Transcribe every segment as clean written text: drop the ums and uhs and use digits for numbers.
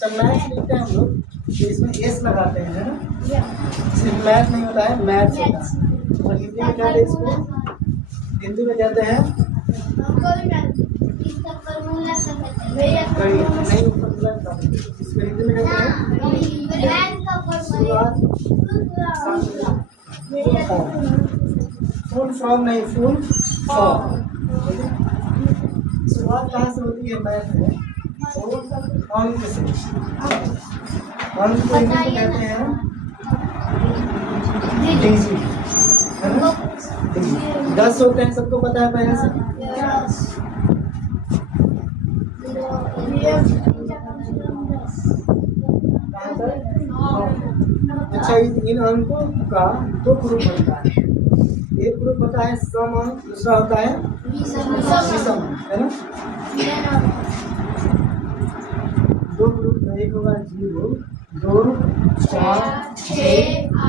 जब मैथ्स लिखते हैं हम लोग तो इसमें एस लगाते हैं, है ना। सिर्फ मैथ नहीं होता है, मैथ्स होता है। और हिंदी में क्या कहते हैं इसको? हिंदी में कहते हैं नहीं, इसको हिंदी में कहते हैं शुरुआत, फुल फॉर्म नहीं, फुल फॉर्म। शुरुआत कहाँ से होती है मैथ में? अंक से। अंक को हिंदी में कहते हैं डिजिट, है ना। 10 होते हैं, सबको पता है पहले से। अच्छा, इन अंकों का 2 ग्रुप होता है। एक ग्रुप होता है सम अंक, दूसरा होता है विषम अंक, है ना। 2 ग्रुप, एक होगा 0, 2, 4, 6,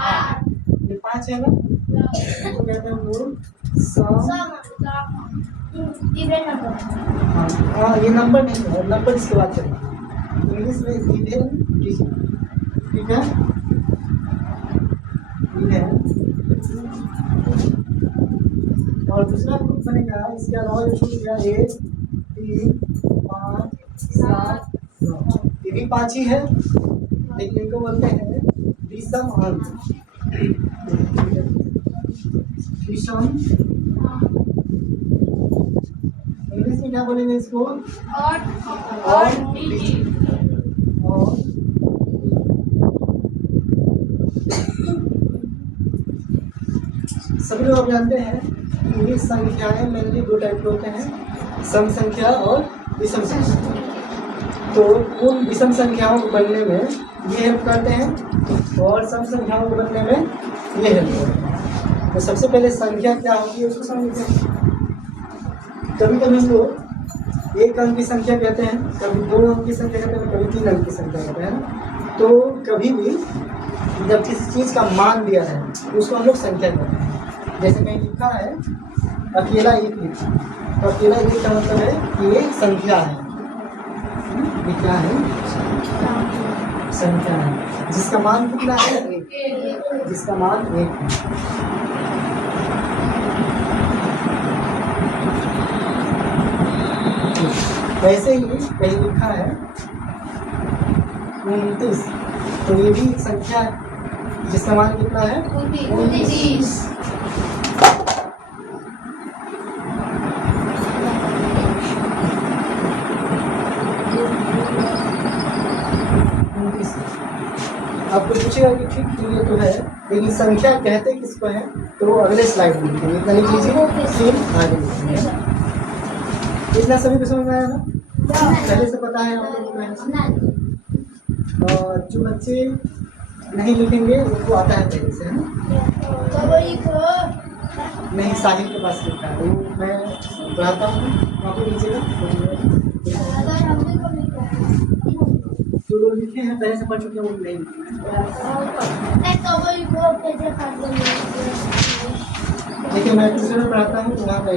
8, ये 5 है ना। इसको कहते हैं हम लोग सम। हाँ, ये नंबर नहीं है, नंबर इसके बाद चलेगा। इंग्लिश में इवन डिजिट, ठीक है। और दूसरा ग्रुप बनेगा इसके अलावा जो छूट गया 1, 3, 5, 7, 9, ये भी 5 ही है, लेकिन इनको बोलते हैं विषम अंक। विषम, इंग्लिश में क्या बोलेंगे इसको? और सभी लोग जानते हैं कि ये संख्याएं मेनली 2 टाइप के होते हैं, सम संख्या और विषम संख्या। तो उन विषम संख्याओं को बनने में ये हेल्प करते हैं और सम संख्याओं को बनने में ये हेल्प करते हैं। तो सबसे पहले संख्या क्या होती है उसको समझते हैं। कभी कभी हम लोग 1 अंक की संख्या कहते हैं, कभी 2 अंक की संख्या कहते हैं, कभी 3 अंक की संख्या कहते हैं। तो कभी भी जब किसी चीज़ का मान दिया है उसको हम लोग संख्या कहते हैं। जैसे कहीं लिखा है अकेला 1 लिखा, तो अकेला 1 का मतलब है कि ये संख्या है। ये क्या है? संख्या है जिसका मान कितना है? 1, जिसका मान 1 है। वैसे ही कहीं लिखा है 29, तो ये भी एक संख्या है जिसका मान कितना है? 29। आपको पूछेगा कि ठीक ये तो है, लेकिन संख्या कहते किसको है? तो वो अगले स्लाइड में लिखेंगे। इतना लिख लीजिए, फिर आगे लिखेंगे। इतना सभी को समझ में आया ना? पहले से पता है आप लोगों को। और जो बच्चे नहीं लिखेंगे उनको आता है पहले से, है ना। नहीं, साहिल के पास लिखा है, वो मैं पढ़ाता हूँ, वहाँ पर लीजिएगा। जो लोग लिखे हैं पहले से पढ़ चुके हैं वो नहीं लिखे। देखिए, मैं ट्यूशन में पढ़ाता हूँ तो वहाँ पर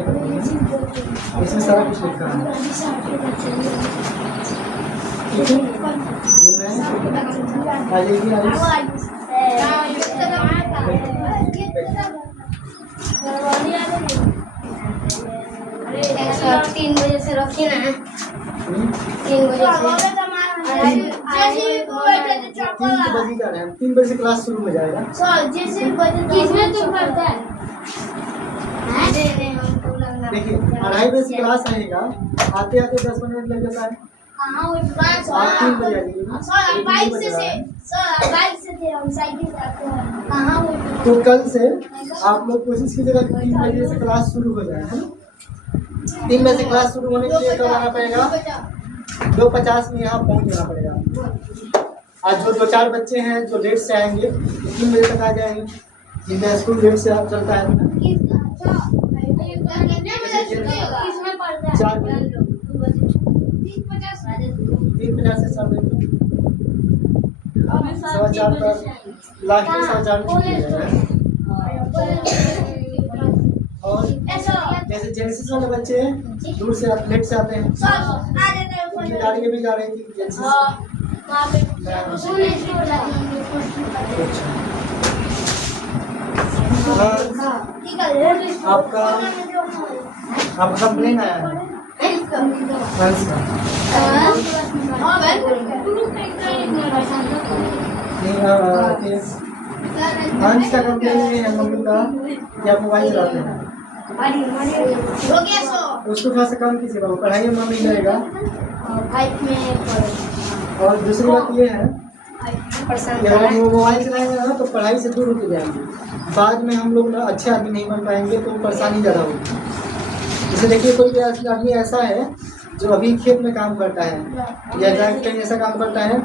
इसमें सारा कुछ लिखा है, ठीक है। आ जाइए, 3 बजे से रखी ना, 3 बजे से 3 बजे से क्लास शुरू हो जाएगा। देखिए, 2:30 बजे से क्लास आएगा, आते आते 10-15 मिनट लग जाता है। आप 3 बजे आइए। तो कल से आप लोग कोशिश कीजिएगा कि 3 बजे से क्लास शुरू हो जाए, है ना। 3 बजे से क्लास शुरू होने के लिए कब आना पड़ेगा? 2:50 में यहाँ पहुँच जाना पड़ेगा। आज जो 2-4 बच्चे हैं जो लेट से आएंगे 3 बजे तक आ जाएंगे, जिनका स्कूल लेट से चलता है। 4 बजे 3:50 से 4 बजे 4:15 तक लास्ट में 4:15 और जैसे जेनेसिस वाले बच्चे दूर से लेट से आते हैं, उनकी गाड़ी भी जा रही थी जेनेसिस, वहाँ पे आपका कंप्लेन आया है हंस का। हंस का कंप्लेन ये है मम्मी का कि आप मोबाइल चलाते हैं, उसको थोड़ा सा कम कीजिएगा, वो पढ़ाई में मन नहीं करेगा। और दूसरी बात ये है कि अगर वो मोबाइल चलाएंगे ना तो पढ़ाई से दूर होते जाएंगे, बाद में हम लोग ना अच्छे आदमी नहीं बन पाएंगे, तो परेशानी ज़्यादा होगी। जैसे देखिए कोई आदमी ऐसा है जो अभी खेत में काम करता है या कहीं ऐसा काम करता है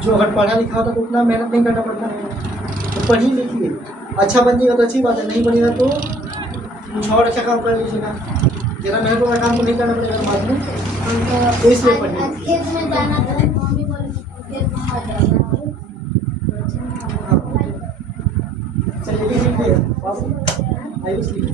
जो अगर पढ़ा लिखा होता तो उतना मेहनत नहीं करना पड़ता है। तो पढ़िए लिखिए, अच्छा बनिएगा तो अच्छी बात है, नहीं बनिएगा तो कुछ और अच्छा काम कर लीजिएगा, ज़्यादा मेहनत वाला काम तो नहीं करना पड़ेगा बाद में, तो इसलिए पढ़िए। खेत में जाना था, मम्मी बोली खेत में आ जाएगा। चलिए लिखिए आप, आइए लिखिए।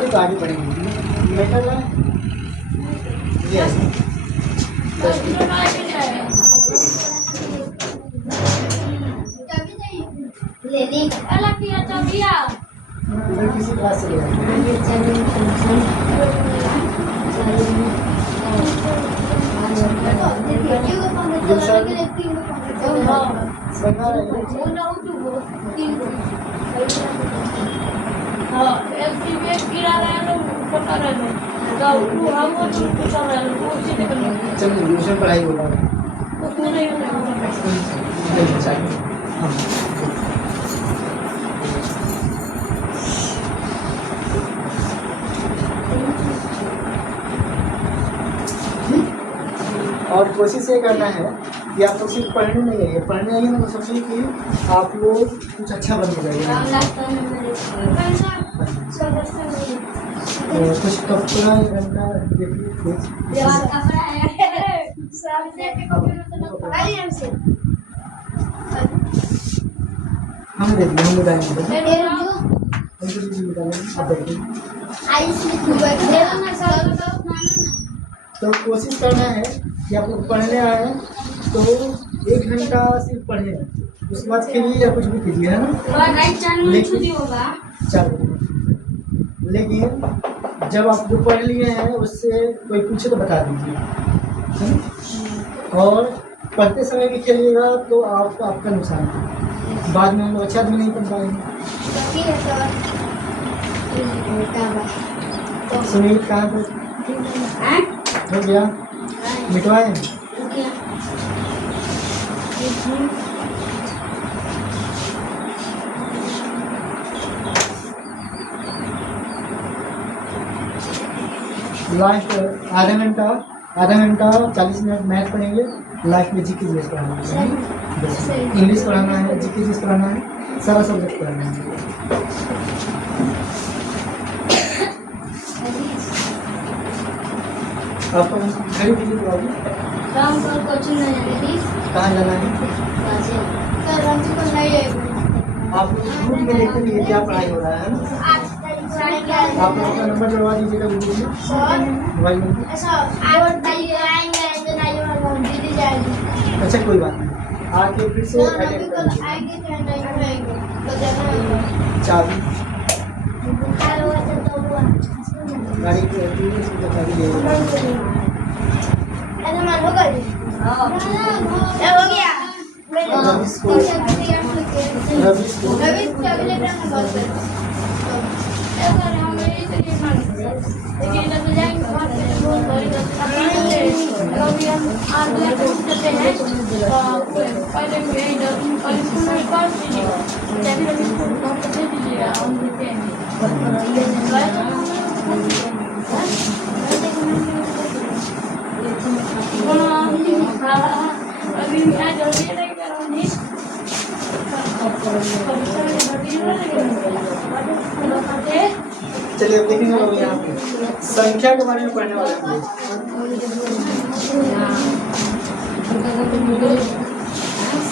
तो आगे बढ़ेंगे मेटल है यस ले ली अलग किया तो दिया इधर किसी क्लास से ले आए चलिए ट्यूशन पढ़ाई होगा और कोशिश ये करना है कि आप लोग सिर्फ पढ़ने नहीं आइए, पढ़ने आइए ना तो सोचिए कि आप लोग कुछ अच्छा बन के जाइए। कुछ कपड़ा घंटा देखिए कुछ हम देखिए हम बताएंगे आप देखिए। तो कोशिश करना है कि आप लोग पढ़ने आए तो 1 घंटा सिर्फ पढ़े, उसके बाद खेलिए या कुछ भी कीजिए, है ना। लेकिन जब आप जो पढ़ लिए हैं उससे कोई पूछे तो बता दीजिए, और पढ़ते समय भी खेलिएगा तो आपका नुकसान है, बाद में हम लोग अच्छा भी नहीं कर पाएंगे। सुनील कहाँ पर हो गया मिटवाए लास्ट आधा घंटा 40 मिनट मैथ पढ़ेंगे, लास्ट में जीके जीएस पढ़ाना है, इंग्लिश पढ़ाना है, जीके जीएस पढ़ाना है, सारा सब्जेक्ट पढ़ाना है। आपको घड़ी भी दिलवाओगे? कहाँ जाना है? आप ग्रुप में देखते रहिए क्या पढ़ाई हो रहा है ना। आप लोग अपना नंबर जोड़वा दीजिएगा ग्रुप में, मोबाइल नंबर। अच्छा कोई बात नहीं, आके फिर से अटेंड कर चाबी गाड़ी की चाबी ले चलिए अब देखेंगे लोग यहाँ पे संख्या के बारे में पढ़ने वाले हैं।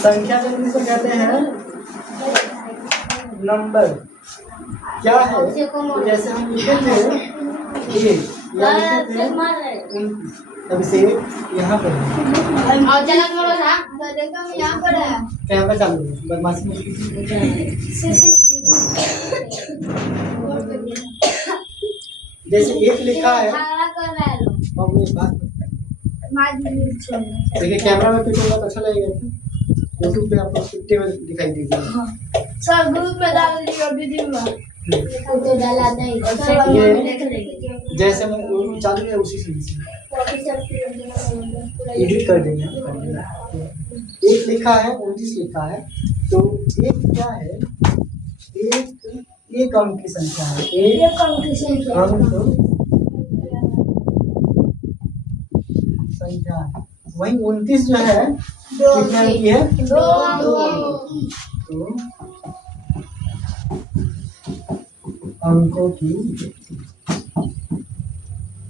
संख्या जिसे कहते हैं नंबर। क्या है तो जैसे हम लिखे थे ये या लिखे थे 29, अब से यहाँ पर कैमरा चालू है, बदमाशी मत कीजिए। जैसे एक लिखा है, अब एक बात देखिए कैमरा में पीछे तो अच्छा लगेगा। यूट्यूब पे आपको पिक्चर में दिखाई देगा। सर ग्रुप में डाल दीजिए वीडियो में। तो डाला नहीं ये जैसे मैं चालू है उसी से एडिट कर देंगे। एक लिखा है 29 लिखा है, तो एक क्या है, एक अंक की संख्या है। एक अंक की संख्या संख्या है। वही 29 जो है कितने अंक की है? 2 अंकों की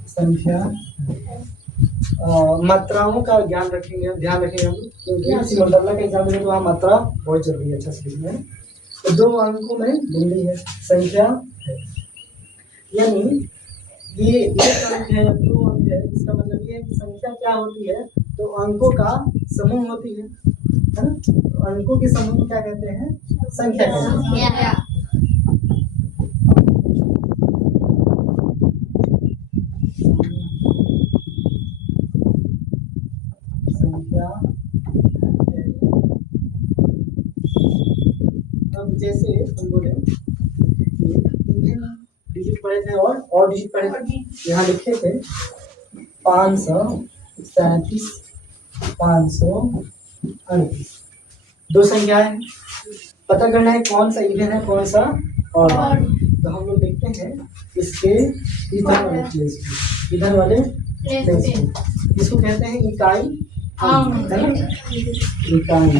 संख्या। मात्राओं का ध्यान रखेंगे हम, क्योंकि किसी मुकाबला का एग्जाम में तो वहाँ मात्रा बहुत जरूरी है। अच्छा से लिखना है। तो 2 अंकों में गिनती है संख्या है, यानी ये एक अंक है, 2 अंक है। इसका मतलब ये है कि संख्या क्या होती है, तो अंकों का समूह होती है ना। तो अंकों के समूह को क्या कहते हैं? संख्या कहते हैं। संख्या। अब जैसे हम बोले डिजिट पढ़े थे और डिजिट पढ़े थे, यहाँ लिखे थे 537 538। 2 संख्याएं पता करना है कौन सा इवन है कौन सा और। तो हम लोग देखते हैं इसके इधर वाले प्लेस पे, इधर वाले प्लेस पे इसको कहते हैं इकाई अंक, है ना? इकाई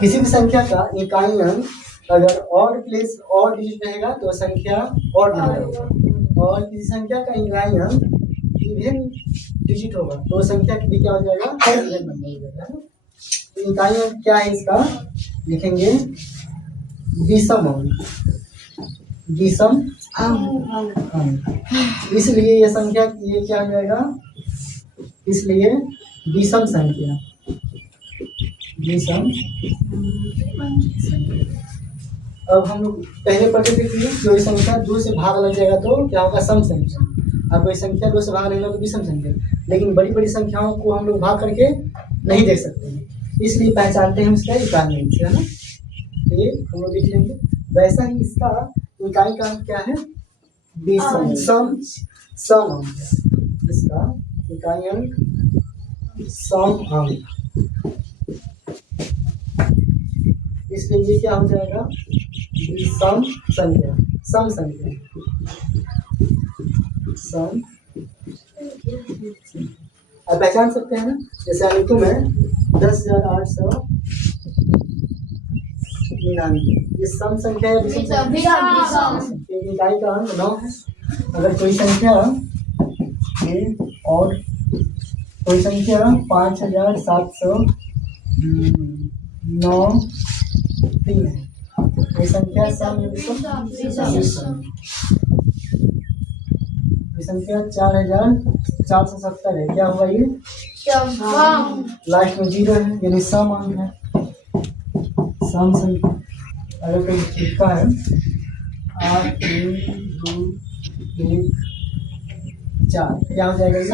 किसी भी संख्या का इकाई अंक अगर और प्लेस और डिजिट रहेगा तो संख्या और नंबर होगा, और किसी संख्या का इकाई अंक इवन डिजिट होगा तो संख्या भी क्या हो जाएगा? इवन नंबर हो जाएगा। तो इकाई अंक क्या है इसका? लिखेंगे विषम अंक। विषम अंक, इसलिए ये संख्या ये क्या हो जाएगा? इसलिए विषम संख्या। विषम। अब हम लोग पहले पढ़ते थे कि कोई संख्या 2 से भाग लग जाएगा तो क्या होगा? सम संख्या। अब कोई संख्या 2 से भाग नहीं लगा तो विषम संख्या। लेकिन बड़ी बड़ी संख्याओं को हम लोग भाग करके नहीं देख सकते हैं, इसलिए पहचानते हैं उसका इकाई अंक से, है ना। ये हम लोग देख लेंगे। वैसा ही इसका इकाई का अंक क्या है? विषम। सम अंक। इसका इकाई अंक सम अंक, इसलिए ये क्या हो जाएगा? विषम संख्या। सम संख्या। सम। आप पहचान सकते हैं ना, जैसे अनितु में 10,899, ये सम संख्या है। इकाई का अंक 9 है। अगर कोई संख्या और कोई संख्या 5,709 है, ये संख्या सम संख्या 4,470 है। क्या हुआ ये? लास्ट में 0 है, यानी सम अंक है। सम संख्या अगर कोई लिखा है 8 3 2 1 4, क्या हो जाएगा ये?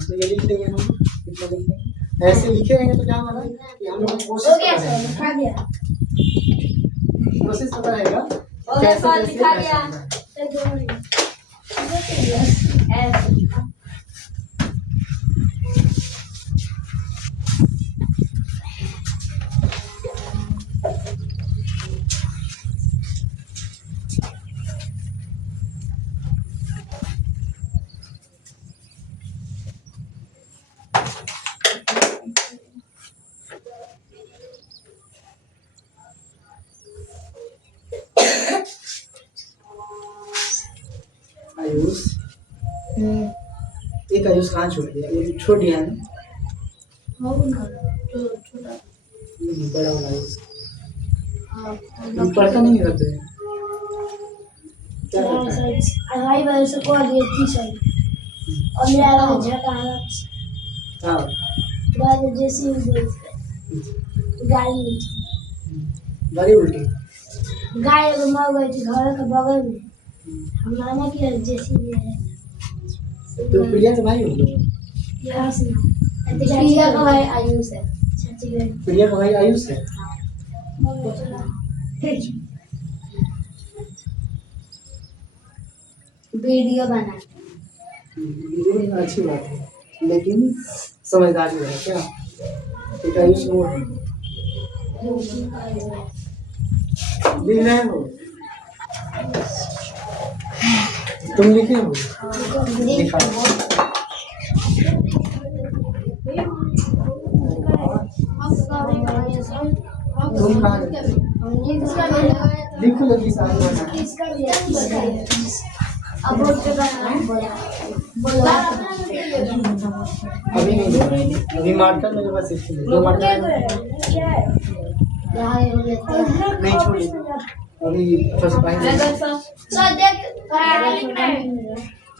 तो ये लिख देंगे हम, कितना लिखेंगे? ऐसे लिखे रहेंगे तो क्या होगा कि हम लोग कोशिश पता रहेगा कैसे हिंदी का यूज कहाँ छोड़ दिया, ये छोड़ दिया है ना? छोटा बड़ा वाला यूज हाँ पढ़ता नहीं करते हैं क्या हाँ, करता है? हमारी वजह से को दिए थी सर और मेरा वाला झटका हाँ बाद जैसे ही गाड़ी बड़ी उल्टी गाय को मर गई थी घर के बगल में हमारा ना किया जैसे ही है तो प्रिया का भाई हो यहाँ से ना प्रिया का भाई आयुष है चाची का प्रिया का भाई आयुष है। वीडियो बना ये अच्छी बात है लेकिन समझदारी है क्या एक आयुष मोड़ है लिख रहे हो तुम लिखे हो लिखा तुम कहाँ लिखो जल्दी सारी बना अब बोलते बोला अभी नहीं अभी मार्कर मेरे पास एक है दो मार्कर नहीं छोड़ी अभी फर्स्ट पाइन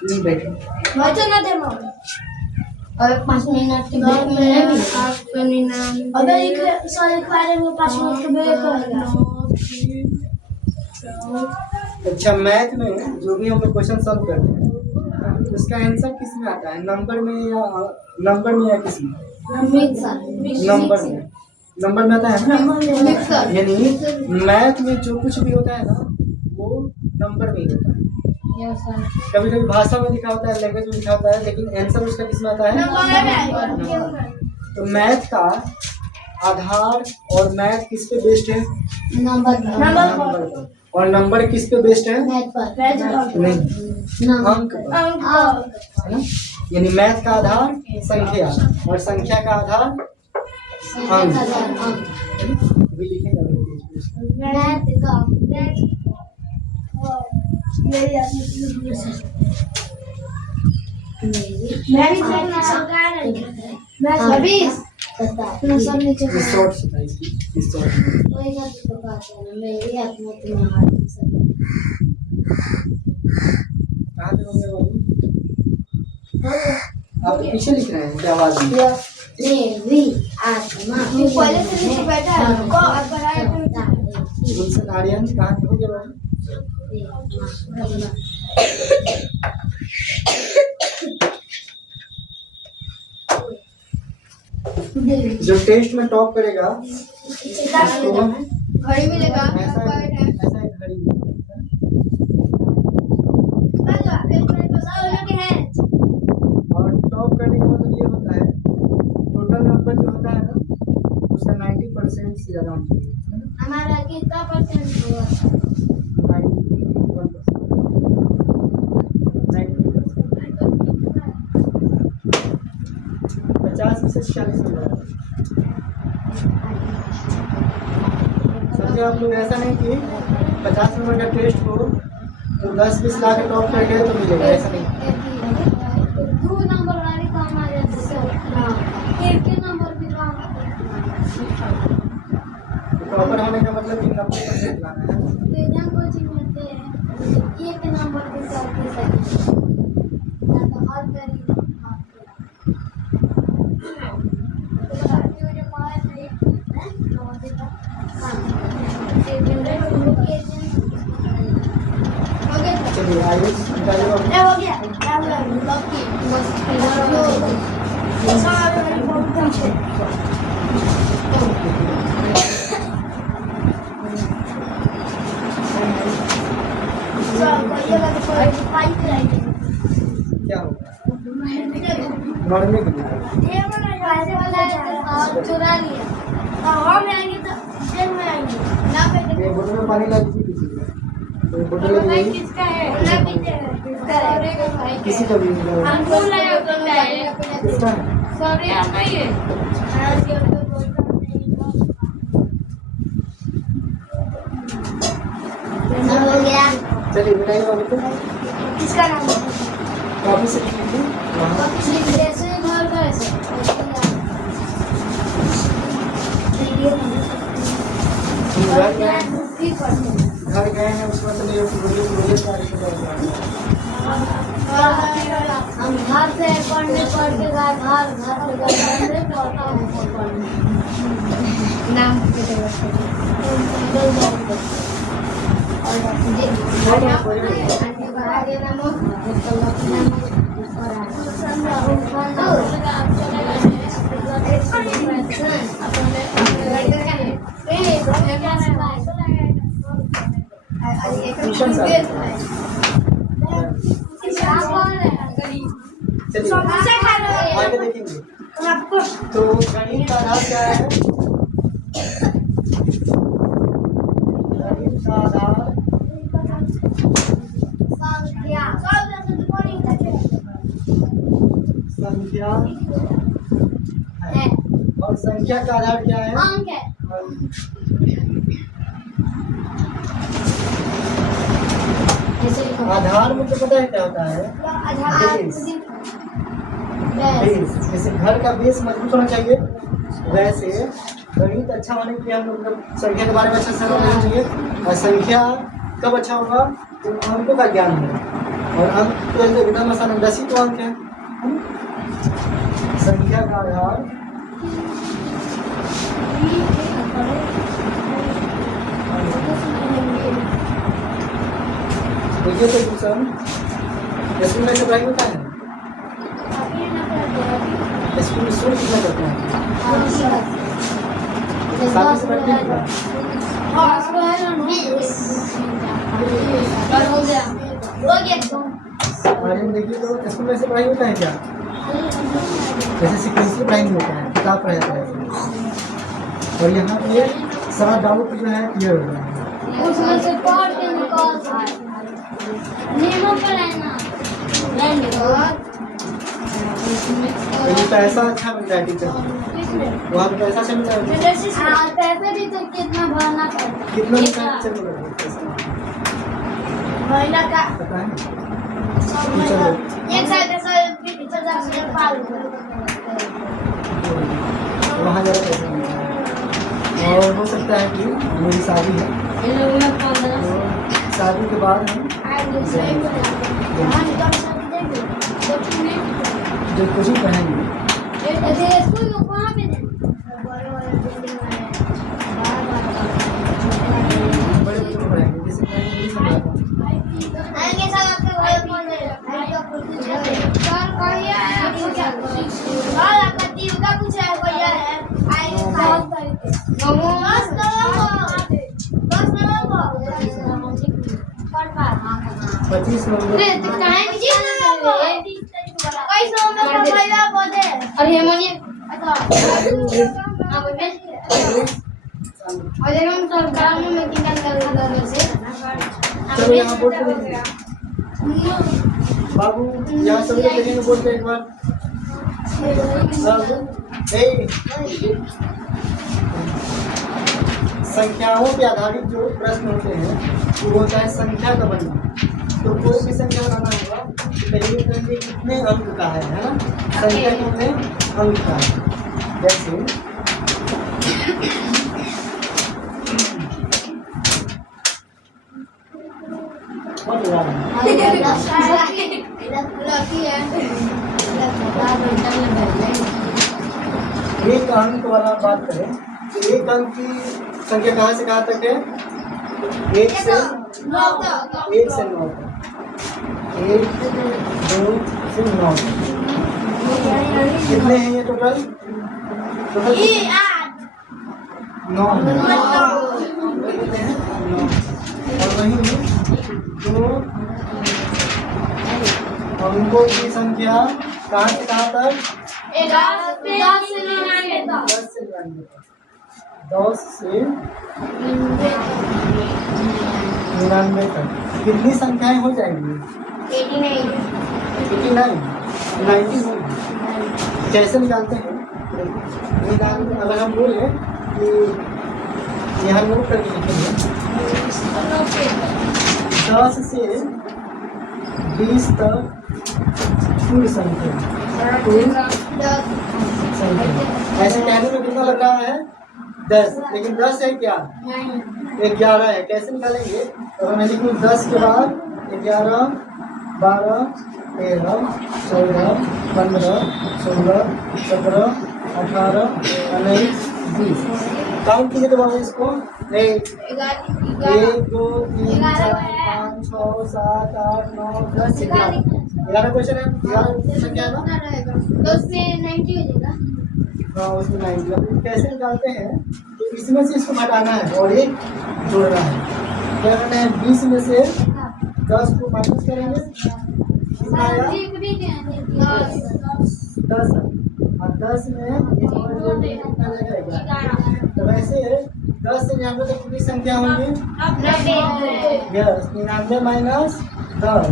नहीं बैठे और 5 मिनट के ब्रेक में अबे सॉरी खाने में 5 मिनट के ब्रेक होगा अच्छा मैथ में जो भी हम लोग क्वेश्चन सॉल्व करते हैं उसका आंसर किस में आता है नंबर में या किस में नंबर में आता है ना यानी मैथ में जो कुछ भी होता है ना वो नंबर में ही होता है कभी कभी भाषा में लिखा होता है लैंग्वेज में लिखा होता है लेकिन आंसर उसका किस में आता है तो मैथ का आधार और मैथ किस पे बेस्ड है नंबर और नंबर किस पे बेस्ड है नहीं अंक पर है ना यानी मैथ का आधार संख्या और संख्या का आधार अंक अभी लिखेंगे कहाँ पे होंगे बाबू आप तो पीछे लिख रहे हैं क्या आवाज में पहले से नीचे बैठा है गुलशन आर्यन कहाँ पे होंगे बाबू जो टेस्ट में टॉप करेगा तो घड़ी मिलेगा ऐसा एक घड़ी और टॉप करने का मतलब ये होता है टोटल नंबर जो होता है ना उसका 90% से ज़्यादा होना चाहिए हमारा कितना परसेंट हुआ 50 से 40 समझे आप लोग ऐसा नहीं कि 50 नंबर का टेस्ट हो तो 10-20 लाख टॉप कर गए तो मिलेगा ऐसा नहीं 2 नंबर वाली काम आ जाती है 1 नंबर भी काम प्रॉपर होने का मतलब कि 90% लाना है एग्जाम कोचिंग मिलते हैं 1 नंबर के साथ के साथ ना तो हर तरीके चलिए आइए निकालिए हो गया क्या होगा मरने के लिए चुरा लिया हम आएंगे तो जेल में आएंगे ना पे ये बोतल में पानी ला दीजिए किसी को तो बोतल में भाई किसका है ना पीते हैं किसी का भी हमको लाया होता है किसका है सॉरी आप नहीं है हो गया चलिए बताइए बाबू तो किसका नाम है कॉपी से लिख लीजिए वहाँ। जैसे घर का ऐसे घर गए हैं उसके बाद चलिए प्रोजेक्ट कार्य शुरू कर दिया। हम घर से पढ़ने पढ़ के गए घर पे गए नाम ट्यूशन से चलिए आगे देखेंगे। तो गणित का आधार क्या है? गणित का आधार संख्या है और संख्या का आधार क्या है? अंक है। आधार मतलब पता है क्या होता है? बेस। जैसे घर का बेस मजबूत होना चाहिए, वैसे गणित अच्छा होने के लिए हम लोग संख्या के बारे में अच्छा समझ होना चाहिए। और संख्या कब अच्छा होगा? जब अंकों का ज्ञान हो। और अंक तो एकदम आसान है, 10 ही तो अंक है। संख्या का आधार देखिए तो ट्यूशन स्कूल में पढ़ाई होता है। स्कूल में शुल्क कितना करते हैं? साल से पढ़ते हैं क्या? बारे में देखिए तो स्कूल में से पढ़ाई होता है क्या? जैसे सीक्वेंसली पढ़ाई नहीं होता है, किताब पढ़ाया जाता है। और यहाँ पे सारा डाउट जो है क्लियर हो जाए। उसमें से पढ़ के निकालता है नियमों पर है ना लेकिन पैसा अच्छा मिलता है टीचर, वहाँ पे पैसा अच्छा मिलता है। पैसे भी तो कितना भरना पड़ता है? कितना मिलता है टीचर को पैसा महीना का पता है? टीचर एक साल का साल टीचर जा से पाल वहाँ ज़्यादा पैसा मिलता है। और हो सकता है कि मेरी शादी है तो शादी के बाद हम जो कोचिंग पढ़ेंगे स्कूल में कहाँ पे बड़े बच्चों को पढ़ाएंगे, जैसे मैं इंग्लिश में पढ़ाता हूँ। आएंगे सब आपके घर कौन है सर कहिए आपको क्या और आपका टीम का कुछ है भैया है आएंगे 10 तारीख को 25 नवंबर अरे हेमनी और देखो हम सब ग्राउंड में मीटिंग कर रहे से चलो यहाँ बोर्ड पे देखिए बाबू, यहाँ सब लोग देखेंगे बोर्ड पे एक बार। बाबू संख्याओं पे आधारित जो प्रश्न होते हैं वो होता है संख्या का बनना। तो कोई भी संख्या बनाना होगा तो पहले कहेंगे कितने अंक का है ना? संख्या कितने अंक का है। जैसे एक अंक वाला बात करें तो एक अंक की संख्या कहाँ से कहाँ तक है? 1 से 9 तक। 1 से 9 तक, 1 2 से 9 तक। कितने हैं ये टोटल? 9 और वहीं जो अंकों की संख्या कहाँ से कहाँ तक? 10 से 99 तक। 10 से 99 तक कितनी संख्याएं हो जाएंगी? 89 90 होंगी। कैसे निकालते हैं? अगर हम बोले कि यहाँ नोट करके लिखेंगे 10 से 20 तक पूर्ण संख्या, पूर्ण संख्या। ऐसे कहने में कितना लग रहा है 10, लेकिन 10 है क्या 11 है। कैसे निकालेंगे? तो मैं लिखूँ 10 के बाद 11, 12, 13, 14, 15, 16, 17, 18, 19, 20। काउंट कीजिए दोबारा इसको। 1, 2, 3, 4, 5, 6, 7, 8, 9, 10, 11 क्वेश्चन है। 11 संख्या है ना, तो उसमें 90 हो जाएगा। हाँ उसमें 90। अब कैसे निकालते हैं? तो इसमें से इसको घटाना है और एक जोड़ना है। क्या करना है? 20 में से 10 को माइनस करेंगे, कितना आया 10। और 10 में एक और जोड़ देंगे, कितना लगेगा? तो वैसे 10 से 99 तक कितनी संख्या होंगी? यस, 99 माइनस 10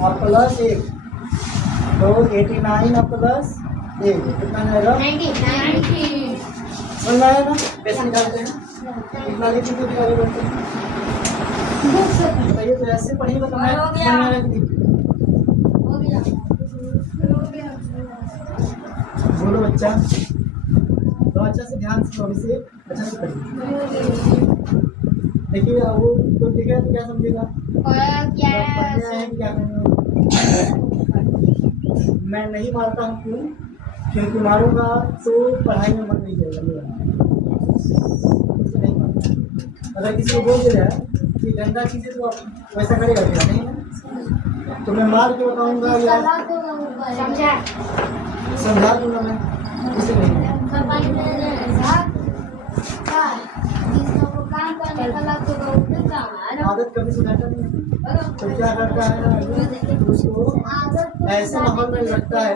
और प्लस 1, तो 89 और प्लस 1 कितना आएगा? 90। समझ में आया ना कैसे निकालते हैं? इतना लिखने को भी आगे बढ़ते हैं। बताइए, तो ऐसे पढ़िएगा तो मैं समझ में आएगा कि बोलो बच्चा, तो अच्छा से ध्यान से अभी से अच्छा से पढ़िए। देखिए वो तो देखेगा तो क्या समझेगा? क्या पढ़ने आए क्या करना? मैं नहीं मारता हूँ, क्यों? क्योंकि मारूंगा तो पढ़ाई में मन नहीं जाएगा मेरा, इसलिए नहीं मारता। अगर किसी को बोल दिया कि गंदा चीज़ है तो आप वैसा करेगा क्या? नहीं ना। तो मैं मार के बताऊंगा या समझा दूंगा मैं, इसे नहीं। आदत कभी सुधारता नहीं है। तो क्या करता है उसको ऐसे माहौल में रखता है,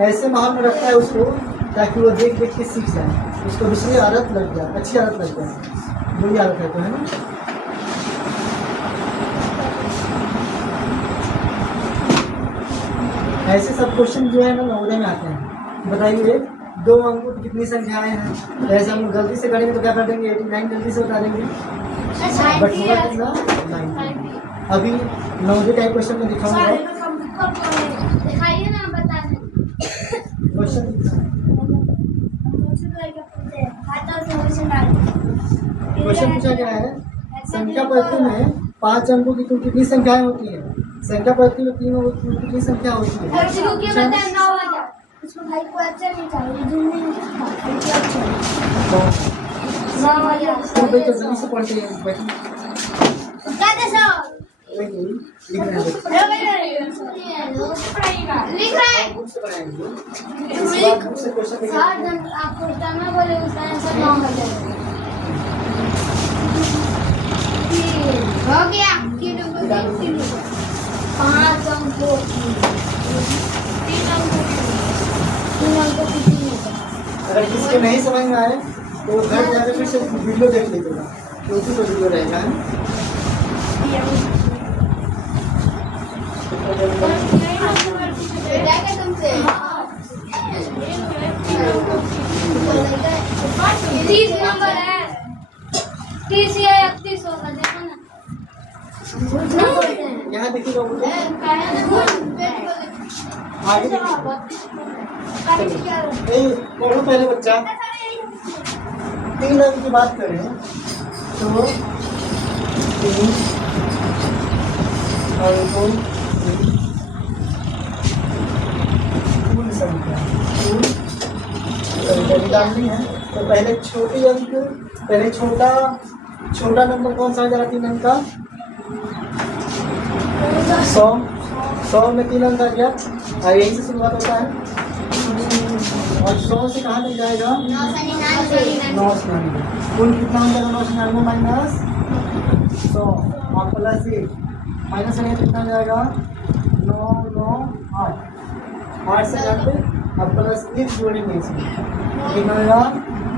ऐसे माहौल में रखता है उसको, ताकि वो देख देख के सीख जाए, उसको दूसरी आदत लग जाए, अच्छी आदत लग जाए। बुरी आदत है तो, है ना। ऐसे सब क्वेश्चन जो है ना नवोदय में आते हैं। बताइए 2 अंकों की कितनी संख्याएं हैं? तो ऐसे हम गलती से करेंगे तो क्या कर देंगे? 89 जल्दी से बता देंगे, बट होगा कितना? 90। अभी नवोदय टाइप क्वेश्चन में दिखाऊंगा। दिखाइए ना, बता दें। क्वेश्चन पूछा गया है, संख्या पद्धति में 5 अंकों की कुल कितनी संख्याएं होती हैं? संख्या पद्धति में 3 अंकों की कितनी संख्या होती है? उसको भाई को अच्छा नहीं चाहिए, जो नहीं तो भाई तो जल्दी से पढ़ते हैं बैठो। लिख रहे हैं, लिख रहा है। बुक से पढ़ाएंगे, इसके बाद बुक से क्वेश्चन देंगे। आपको करना बोले उसका आंसर 9 हो जाएगा। हो गया। 5 अंकों की 3 अंकों की 3 होगा। अगर किसी को नहीं समझ में आए तो घर जाकर फिर से वीडियो देख लीजिएगा, क्योंकि तो वीडियो रहेगा तुमसे 30 नंबर है, 30 या 31 होगा, देखो ना। यहाँ देखिएगा आगे नहीं पढ़ो पहले बच्चा। 3 अंक की बात करें तो 3 अंकों की कुल संख्या निकालनी है। तो पहले छोटी अंक, पहले छोटा नंबर कौन सा हो जाएगा 3 अंक का? 100 में 3 अंक आ गया, और यहीं से शुरुआत होता है। और 100 से कहाँ तक जाएगा? 999। कुल कितना हो जाएगा? 999 माइनस 100 और प्लस 1, माइनस करेंगे कितना जाएगा? 998। 8 से 90 और प्लस 1 जोड़ेंगे इसमें, कितना होगा?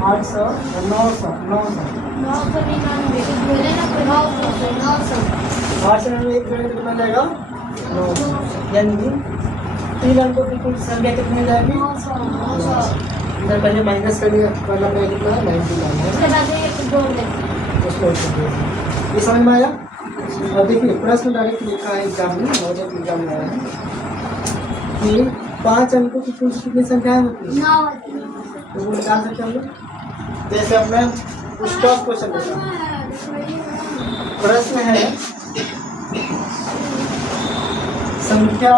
800 और 900। 8 से 90 1 जोड़ेंगे तो कितना जाएगा? 900। यानी 3 अंकों की कुल संख्या कितनी हो जाएगी? 900। इधर पहले माइनस करना पड़ेगा, कितना? 99। ये समझ में आया? और देखिए प्रश्न डायरेक्ट लिखा है एग्जाम में, नवोदय एग्जाम में आया है। कि 5 अंकों की कुल कितनी संख्याएं होती है? 9 होती है। तो वो निकाल सकते हम लोग। जैसे अपने स्टॉप क्वेश्चन देता हूँ। प्रश्न है संख्या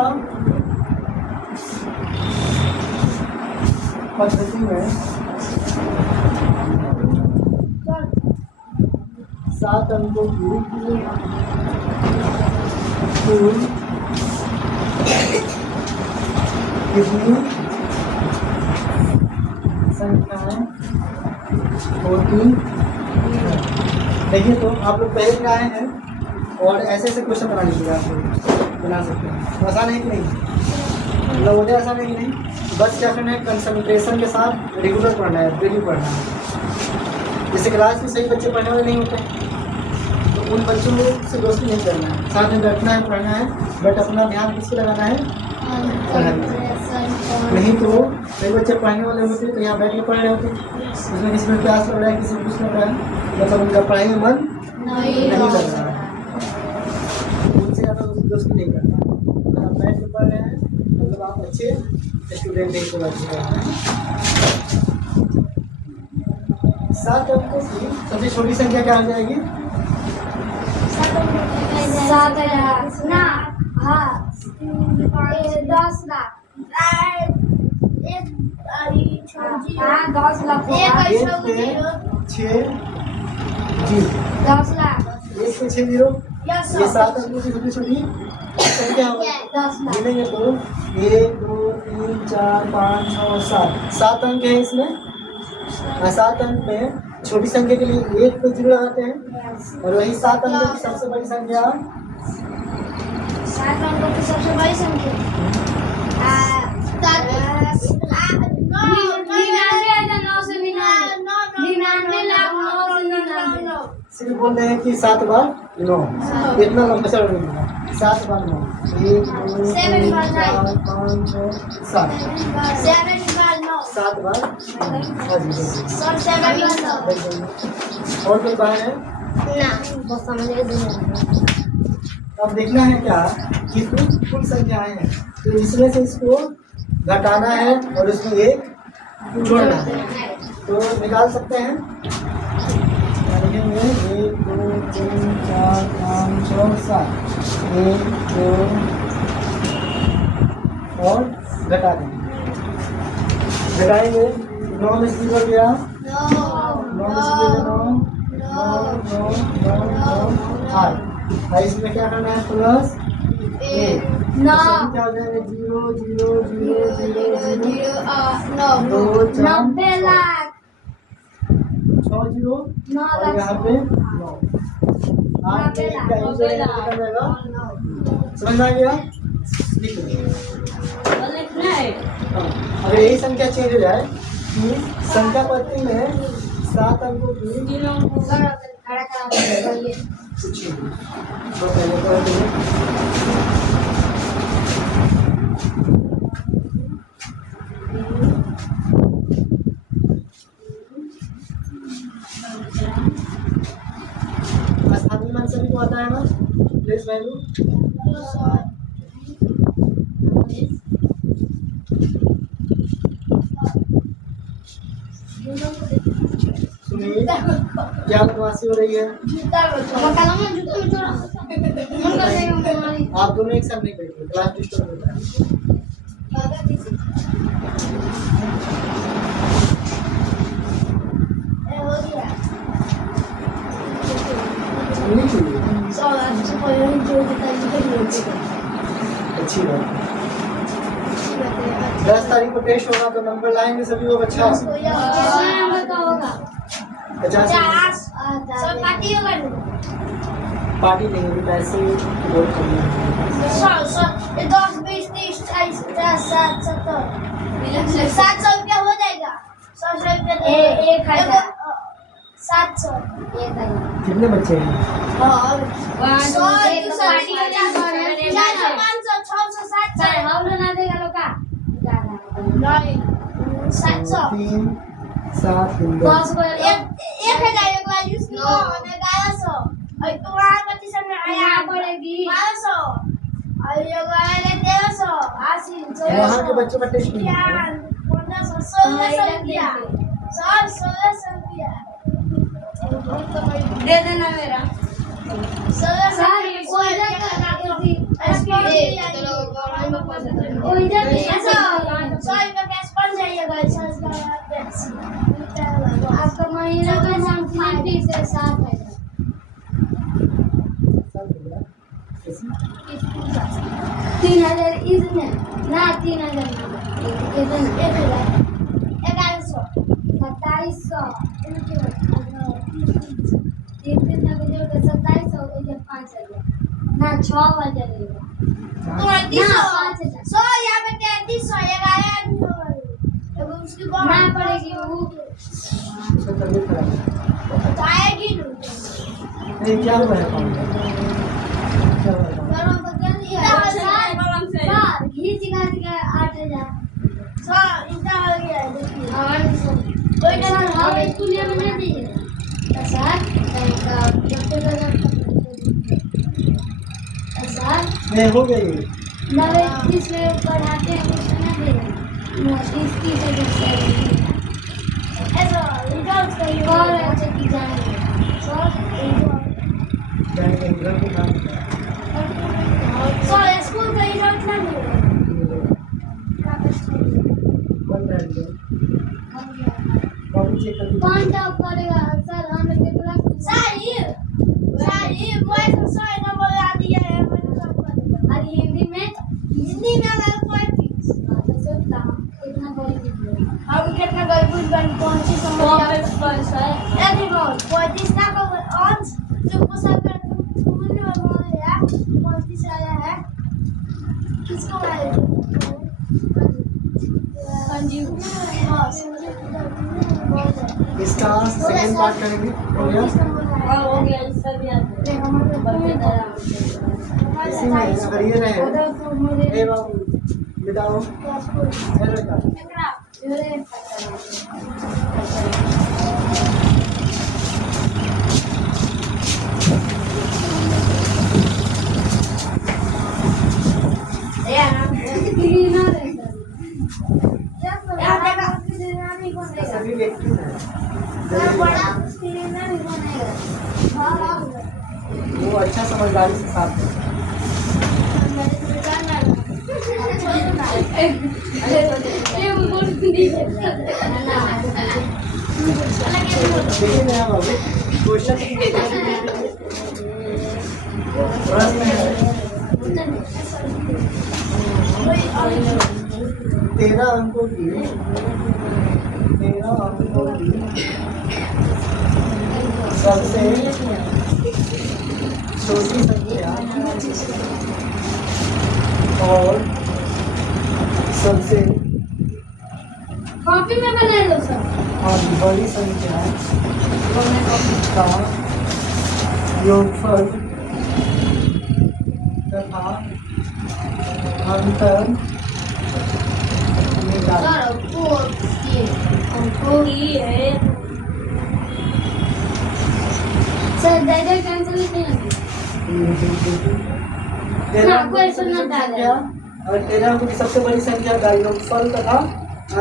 पद्धति में 7 अंकों की कुल कितनी संख्याएं होती हैं? देखिए, तो आप लोग पहले में आए हैं और ऐसे ऐसे क्वेश्चन बना लीजिएगा, आप लोग बना सकते हैं। तो आसान है कि नहीं? नवोदय आसान है कि नहीं? बस क्या करना है, कंसंट्रेशन के साथ रेगुलर पढ़ना है, डेली पढ़ना है। जैसे क्लास में सही बच्चे पढ़ने वाले नहीं होते, तो उन बच्चों से दोस्ती नहीं करना है, साथ में बैठना है, पढ़ना है, बट अपना ध्यान किस पे लगाना है? पढ़ाई। नहीं तो कई बच्चे पढ़ने वाले होते हैं तो यहाँ बैठ के पढ़ रहे होते, उसमें किसी में प्यास लग रहा है, किसी में कुछ लग रहा है, मतलब उनका पढ़ाई में मन नहीं लग रहा है, उनसे ज़्यादा दोस्ती नहीं करना। अगर आप बैठ के पढ़ रहे हैं मतलब आप अच्छे स्टूडेंट हैं, को अच्छे हैं। 7 अंकों की सबसे छोटी संख्या क्या हो जाएगी? 7,000 ना, हाँ 10 लाख, 10 लाख, 10 लाख, 1 से 6 जीरो, ये 7 अंकों की छोटी छोटी संख्या होगी। 10 लाख, गिनेंगे तो 1 2 3 4 5 6 7 अंक है इसमें। 7 अंक में छोटी संख्या के लिए 1 को जीरो लगाते हैं, और वही 7 अंकों की सबसे बड़ी संख्या, 7 अंकों की सबसे बड़ी संख्या 99,999 सिर्फ बोल रहे हैं कि 7 बार 9, इतना लंबा चल रही है। 7 बार 9, 1 2 3 4 5 6 7, 7 बार 9। और कोई बात है? अब देखना है क्या, कितनी कुल संख्याएं हैं, तो इसमें से इसको घटाना है और इसमें 1 जोड़ना है, तो निकाल सकते हैं। 1 2 3 4 5 6 7, 1 2 और घटा देंगे, घटाएंगे 9 में 0 गया, 9 में 0 9 9 9 9 8, इसमें क्या करना है, प्लस 1, क्या हो जाएगा 0 0 0 0 0 2 4 90 लाख, 6 जीरो, 9 और यहाँ पे 9, 8 जाएगा। समझ में आ गया? लिख लो। अगर यही संख्या चेंज हो जाए कि संख्या पद्धति में 7 अंकों की कुछ तो पहले कर देंगे। स्थानीय मान सभी को आता है ना, प्लेस वैल्यू। सुनिए, क्या बदमाशी हो रही है? आप दोनों एक साथ नहीं बैठे, क्लास डिस्टर्ब होता है। अच्छी बात। 10 तारीख को टेस्ट होगा तो नंबर लाएंगे सभी लोग। अच्छा, 50 पार्टी नहीं होगी, पैसे बहुत कम है। 10 20 30 40 50 60 70 700 रुपया हो जाएगा। 100 रुपया 1000 700 कितने बच्चे हैं? और 100 200 400 500 600 700 हम लोग ना देगा लोग का 700 3 7 10 को 1000 एक बार यूज किया 1100 और तुम्हारा प्रतिशत में आया पड़ेगी 1200 वहाँ के बच्चों का टेस्ट नहीं है। 16 दे देना मेरा 16 आपका महीना का मंथली फीस है 7,000 3,000 इसमें ना 3,000 कितना 1,100 2700 तीन दिन तक जो 2700 ये 5,000 ना 6,000 लेगा सौ यहाँ पे 3,300 उसकी ना पड़ेगी वो उसका तबीयत खराब है। तो आएगी नहीं क्या हुआ है पाँव में? क्या हुआ है पाँव में? गरम बर्तन सर घीच घाच के 8,000 सर इतना हो गया है देखिए कोई ना हम स्कूलिया में नहीं दिए सर सर नहीं हो गई। 90 में पढ़ाते हैं उसमें ना दे रहे 30 ऐसा रिजल्ट कहीं और अच्छा की जाएंगे सर जाएंगे घर पे काम करना। सर स्कूल का रिजल्ट ना मिलेगा बन जाएंगे। कॉपी चेक कर लीजिए। 5 जॉब करेगा सर हमें कितना सारी मैं तो सही नंबर ला दिया है मैंने सब कर दिया और हिंदी में अगर 35 तो सोचता कितना गरीब हम कितना गरीब बन कौन सी समस्या है यदि बोल 35 ना को अंश जो सब कर तुमने बोल यार 35 आया है किसको आया संजीव हां संजीव इसका सेकंड पार्ट करेंगे। हो गया? हो गया सब याद है इसी में अगर ये रहे ए बाबू बिताओ हेलो का सभी व्यक्ति हैं वो अच्छा समझदारी से साथ है। देखिए नया बाबू क्वेश्चन प्रश्न है 13 अंकों की सबसे छोटी संख्या और सबसे कॉपी में बना लो सर बड़ी संख्या का योगफल तथा अंतर निकालें। सर दादा कैंसिल नहीं होगी ना क्वेश्चन ना डाले और 13 अंकों की सबसे बड़ी संख्या का योगफल तथा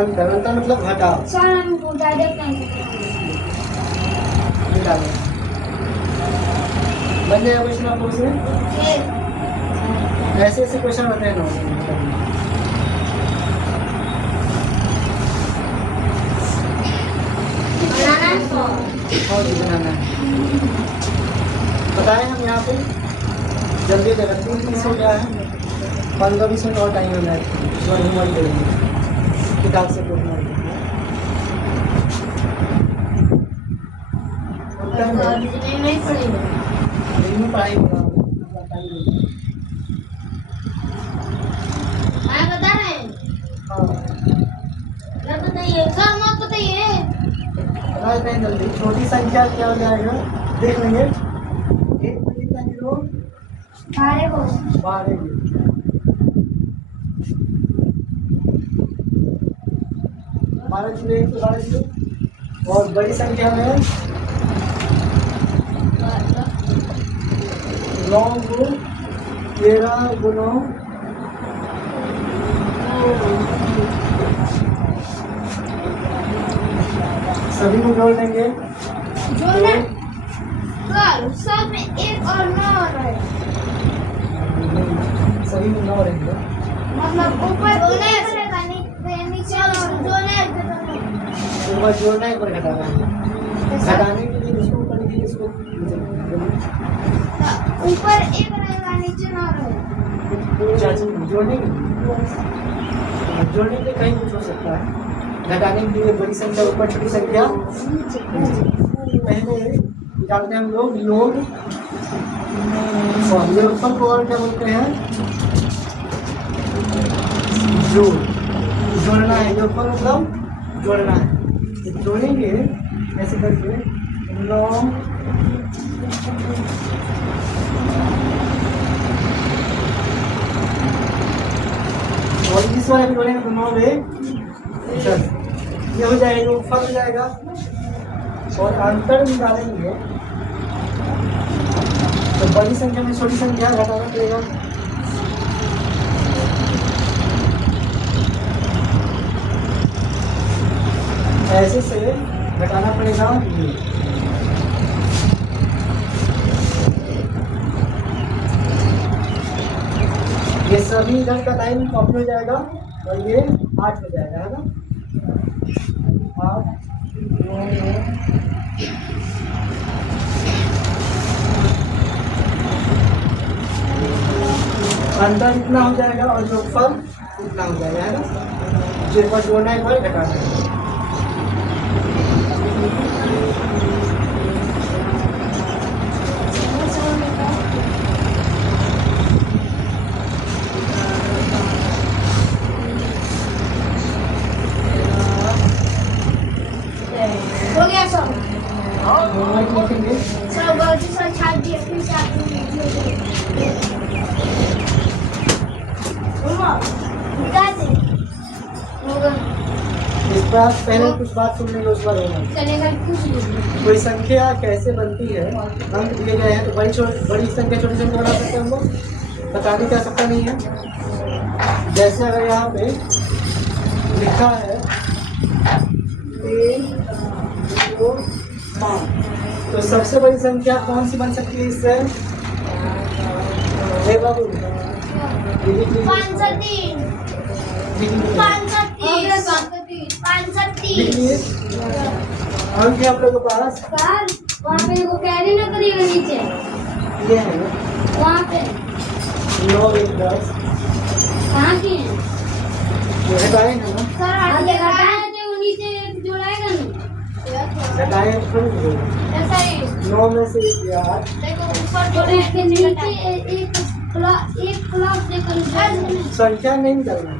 अंतर मतलब घटाव सर हमको दादा कैंसिल निकालो। बन जाएगा क्वेश्चन आपको उसमें ऐसे ऐसे क्वेश्चन बताए ना और भी बनाना है। बताएं हम यहाँ पे जल्दी जगह 3-3 हो गया है 15-20 मिनट और टाइम हो जाए होमवर्क करेंगे किताब से नहीं पड़ेगा पढ़ाई बता रहे हैं हाँ बताइए सर मत बताइए नहीं जल्दी छोटी संख्या क्या हो जाएगा देख लेंगे 1 में कितना जीरो 12 जीरो 1 12 जीरो और बड़ी संख्या में 9 गुण 13 गुणों सभी को जोड़ देंगे। जोड़ना सर सब में एक और नौ रहे, सभी में 9 रहेंगे। मतलब ऊपर जोड़ने नीचे जोड़ने एक बार जोड़ना है, एक बार घटाना है। घटाने के लिए इसको ऊपर लिखिए, इसको ऊपर एक रहेगा नीचे नौ रहेगा। जोड़ने के लिए कहीं कुछ हो सकता है। घटाने के लिए बड़ी संख्या ऊपर, छोटी संख्या पहले निकालते हैं हम लोग योग। और योगफल को और क्या बोलते हैं? जोड़। जोड़ना है, योगफल मतलब जोड़ना है। तो जोड़ेंगे ऐसे करके 9 और इस वाले में जोड़ेंगे तो 9 में 10, ये हो जाएगा, योगफल हो जाएगा। और अंतर निकालेंगे तो बड़ी संख्या में छोटी संख्या घटाना पड़ेगा। ऐसे से घटाना पड़ेगा। ये सभी इधर का टाइम कॉपी हो जाएगा और ये 8 हो जाएगा, है ना? 8 अंतर इतना हो जाएगा और योगफल इतना हो जाएगा, है ना? जो पर जोड़ना है, एक बार घटाना है। हो गया सब। लिखेंगे सब गलती से छाट दिया, फिर से आप लोग इस बार पहले कुछ बात सुन लेंगे, उस बार होगा। चलेगा कुछ कोई संख्या कैसे बनती है, अंक दिए गए हैं तो बड़ी संख्या छोटी संख्या बना सकते हैं हम लोग, बताने की आवश्यकता नहीं है। जैसे अगर यहाँ पे लिखा है 3, 2, 5, तो सबसे बड़ी संख्या कौन सी बन सकती है इससे? हे बाबू, ये लिख लीजिए। 503 लिख लीजिए। अंक है आप लोगों के पास, सर वहाँ पे वो कैरी ना करिएगा नीचे, ये है वहाँ पे 9, 1, 10। कहाँ की है? ये घटाए है ना? सर आगे घटाए थे, वो नीचे जोड़ाएगा ना, घटाए थोड़ी, ऐसा ही 9 में से 1 गया 8। देखो ऊपर जोड़े के नीचे एक प्लस देकर संख्या नहीं निकालना,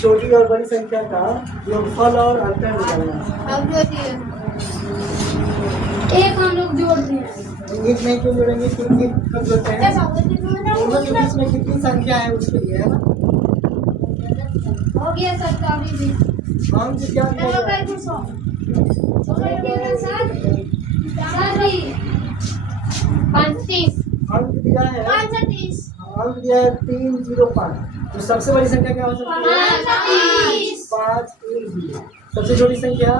छोटी और बड़ी संख्या का योगफल और अंतर निकालना है। अब जो दिए एक हम लोग जोड़ दिए, एक नहीं क्यों जोड़ेंगे, क्योंकि कब जोड़ते हैं ऐसा होता है दोनों के बीच में कितनी संख्या है उसके लिए, है ना? हो गया सर का अभी भी अंक क्या चलो दिया कर दो सर सर भी 35 अंक दिया है? 35 अंक दिया है 305। तो सबसे बड़ी संख्या क्या हो सकती है? 5, 3, 0। सबसे छोटी संख्या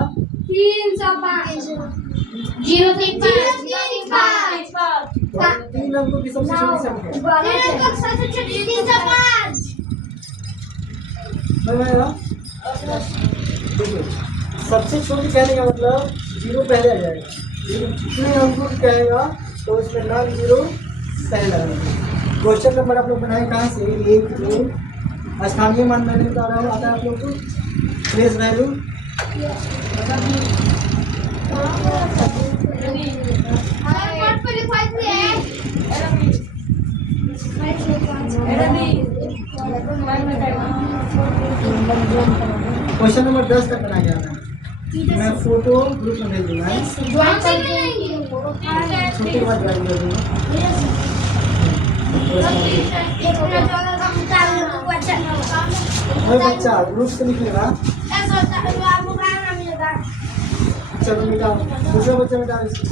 305 035 3 अंकों की सबसे छोटी संख्या देखिए, सबसे छोटी कहने का मतलब 0 पहले आ जाएगा, लेकिन कितने अंकों की कहेगा तो उसमें नाम 0 पहले आएगा। क्वेश्चन नंबर आप लोग बनाए कहाँ से? 1, 2 स्थानीय मान मैंने बता रहा हूँ, आता है आप लोग को प्लेस वैल्यू। क्वेश्चन नंबर 10 तक बनाया जाना है। मैं फोटो ग्रुप में भेज दूंगा, छुट्टी के बाद ज्वाइन कर दूंगा। बच्चा ग्रुप से निकलेगा, चलो निकाल, दूसरा बच्चा निकाल इसको।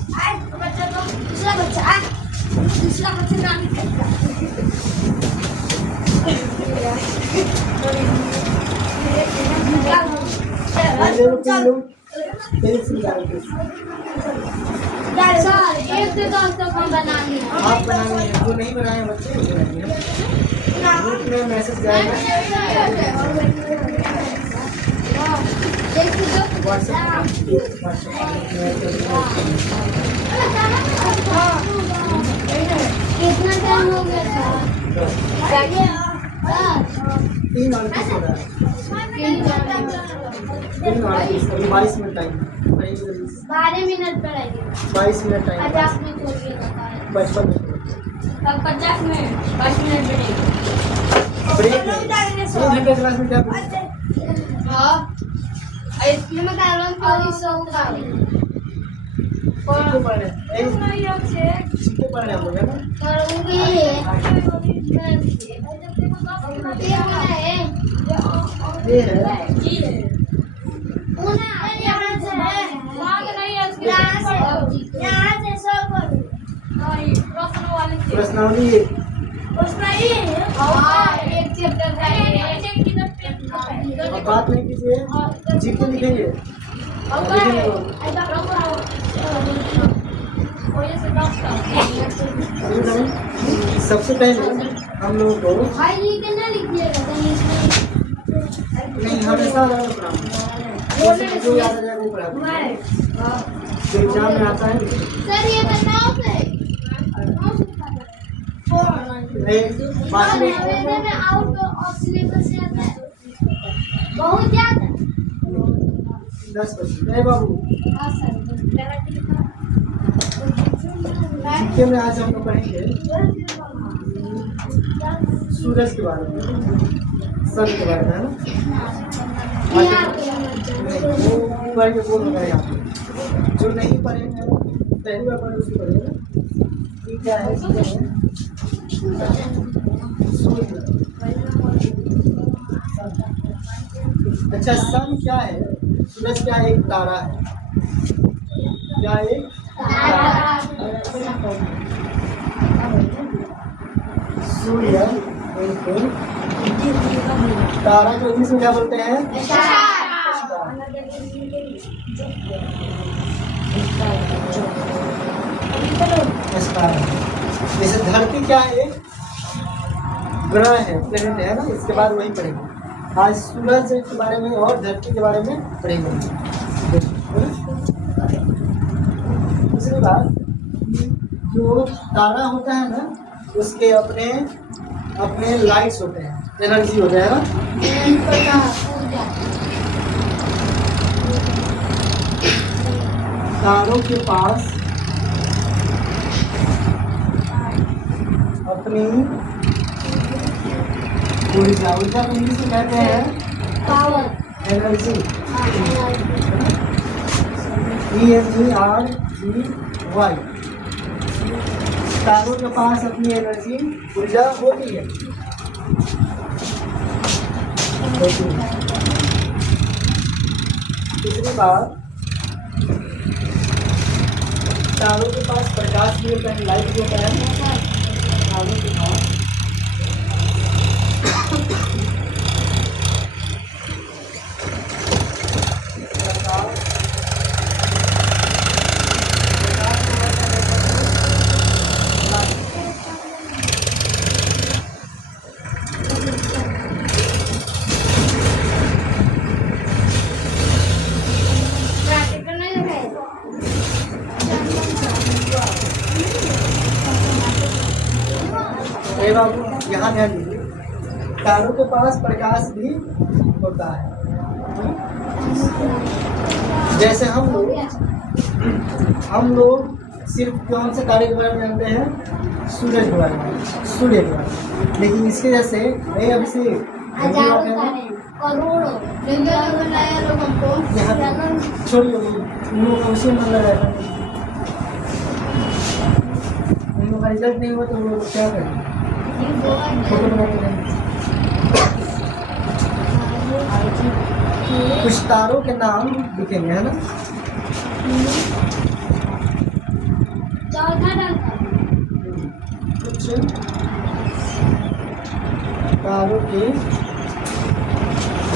ये लोग तीन लोग पेंसिल डाल के सर एक से 10 तक हम बनाने हैं। आप बनाने हैं, जो नहीं बनाए हैं बच्चे वो बनाएंगे। ग्रुप में मैसेज जाएगा कितना टाइम हो गया सर? 3 और 20 हो रहा है। 3 और 20 अभी 22 मिनट टाइम 12 मिनट पर आइए। 22 मिनट टाइम 50 मिनट हो गया 55 मिनट 50 मिनट 5 मिनट ब्रेक में 3 घंटे क्लास में क्या पढ़ा? इसमें मैं कार्बन कितने पढ़ रहे हैं? कितने पढ़ रहे हैं हम लोग है ना? ये है प्रश्नावली ये अब बात नहीं कीजिए जी के लिखेंगे सबसे पहले हम लोगों को नहीं हमेशा अलग पढ़ाऊंगा जो याद आ जाएगा वो पढ़ाऊंगा जो एग्जाम में आता है सर ये बताओ बात में आउट ऑफ सिलेबस से आता है बहुत ज्यादा 10% बाबू हाँ सर जीके में आज हम लोग पढ़ेंगे सूरज के बारे में सन के बारे में है ना वो पढ़ के बोल रहा है यहाँ पे जो नहीं पढ़ेंगे पहली बार पढ़े उसको पढ़ेगा ये क्या है अच्छा सन क्या है सूरज क्या एक तारा है क्या एक सूर्य एक तारा को इंग्लिश में क्या बोलते हैं स्टार। जैसे धरती क्या है ग्रह है प्लेनेट है ना इसके बाद वही पढ़ेंगे आज सूरज के बारे में और धरती के बारे में पढ़ेंगे। दूसरी बात जो तारा होता है ना उसके अपने अपने लाइट्स होते हैं एनर्जी होता है ना तारों के पास अपनी ऊर्जा ऊर्जा को इंग्लिश में कहते हैं पावर एनर्जी ENERGY तारों के पास अपनी एनर्जी ऊर्जा होती है दूसरी बात तारों के पास प्रकाश भी होता है लाइट भी होता है तारों के पास बाबू यहाँ ध्यान दीजिए तारों के पास प्रकाश भी होता है जैसे हम लोग सिर्फ कौन से तारे के बारे में जानते हैं सूरज के बारे में सूर्य के बारे में लेकिन इसके जैसे अभिषेक छोड़िए उन लोग का उसी में मन लगा उन लोग का रिजल्ट नहीं हुआ तो वो लोग क्या करें फोटो बना के कुछ तारों के नाम लिखेंगे है ना कुछ तारों के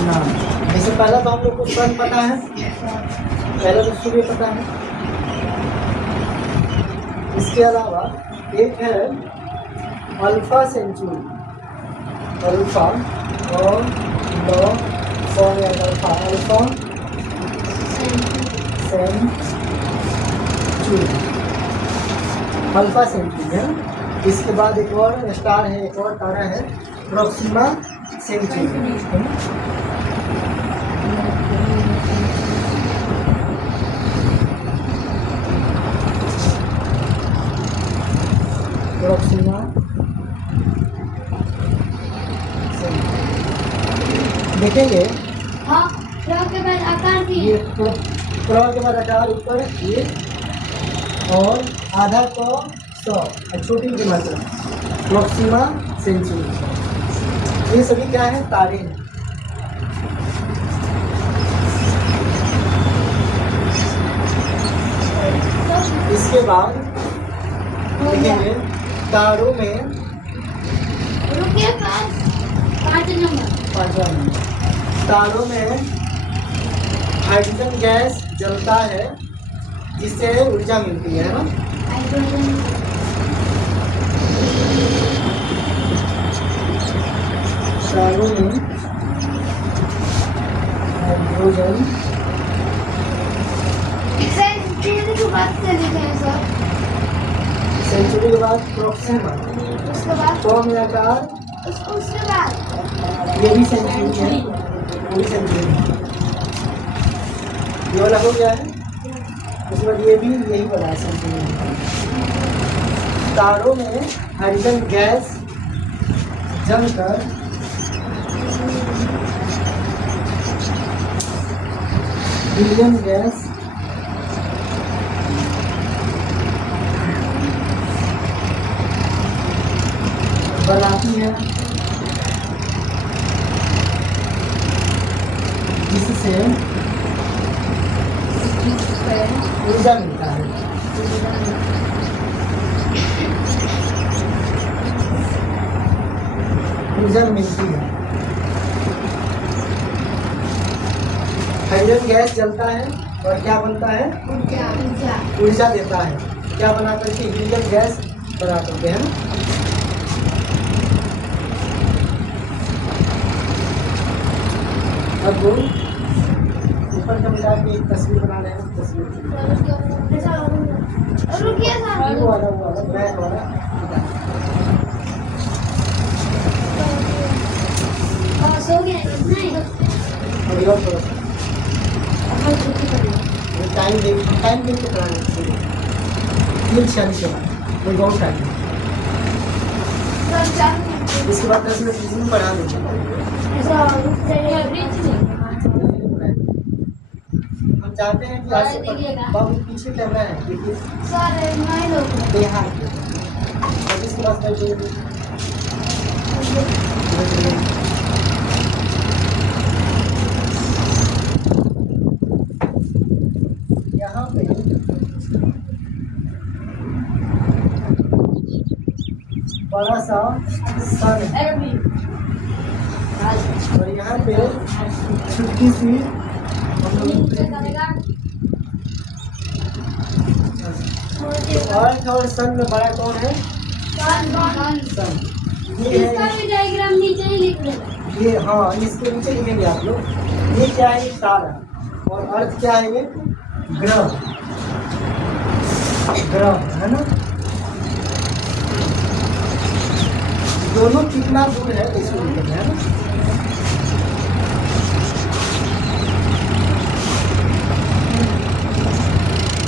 नाम। जैसे पहला तो हम लोग को सन पता है, पहला तो सूर्य पता है। इसके अलावा एक है अल्फा सेंचुरी, अल्फा और alpha alpha century, alpha century है। इसके बाद एक और स्टार है, एक और तारा है प्रोक्सिमा सेंचुरी। प्रोक्सिमा देखेंगे हाँ, ग्रह के बाद आकार भी ये क्रॉस के बाद आकार ऊपर ये और आधा को 100 छोटी की मात्रा प्रोक्सिमा सेंचुरी। ये सभी क्या है? तारे हैं। इसके बाद देखेंगे तारों में रुकिए पाँच नंबर। पांचवा नंबर, तारों में हाइड्रोजन गैस जलता है जिससे ऊर्जा मिलती है ना। हाइड्रोजन तारों में हाइड्रोजन सेंचुरी की बात कर लिखे हैं सर। सेंचुरी के बाद प्रोक्सिमा, उसके बाद कौन आकार, उसके बाद ये भी सेंचुरी है, वो भी सेंचुरी है। ये वाला हो गया है। उसके बाद ये भी यही बना है सेंचुरी। तारों में हाइड्रोजन गैस जमकर हीलियम गैस बनाती है जिससे ऊर्जा मिलता है। ऊर्जा मिलती है। हाइड्रोजन गैस जलता है और क्या बनता है? ऊर्जा देता है। क्या बना करके? हीलियम गैस बना करके, है ना। अब ऊपर का मिला के एक तस्वीर बना रहे हैं। तस्वीर रुकिए सर। वो वाला बैक वाला सो गया नहीं अभी और थोड़ा टाइम देख के कराना है। 3:46 के बाद कोई बहुत टाइम। इसके बाद 10 मिनट इसमें पढ़ा देंगे। हम चाहते हैं कि आज से बाबू पीछे कैमरा है, देखिए यहाँ इसके बाद यहाँ पे बड़ा सा सन है और यहाँ पे छोटी सी अर्थ और सन में बड़ा कौन है? सन। ये है, डायग्राम नीचे ही लिख देना। ये हाँ इसके नीचे लिखेंगे आप लोग। ये क्या है? तारा। और अर्थ क्या है? ये ग्रह, ग्रह है ना। दोनों कितना दूर है इसको लिखेंगे, है ना।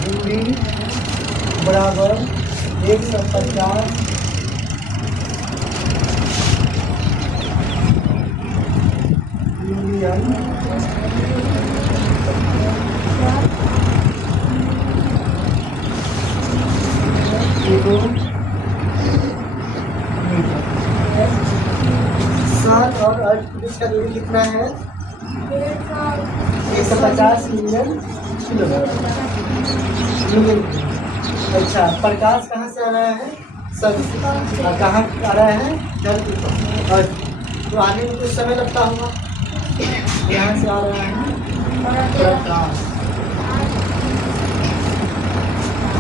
दूरी बराबर 150 मिलियन सन और अर्थ के बीच का दूरी कितना है? 150 मिलियन किलोमीटर। अच्छा, प्रकाश कहाँ से आ रहा है? सन से। और कहाँ आ रहा है? धरती पर। और तो आने में कुछ समय लगता होगा। यहाँ से आ रहा है प्रकाश।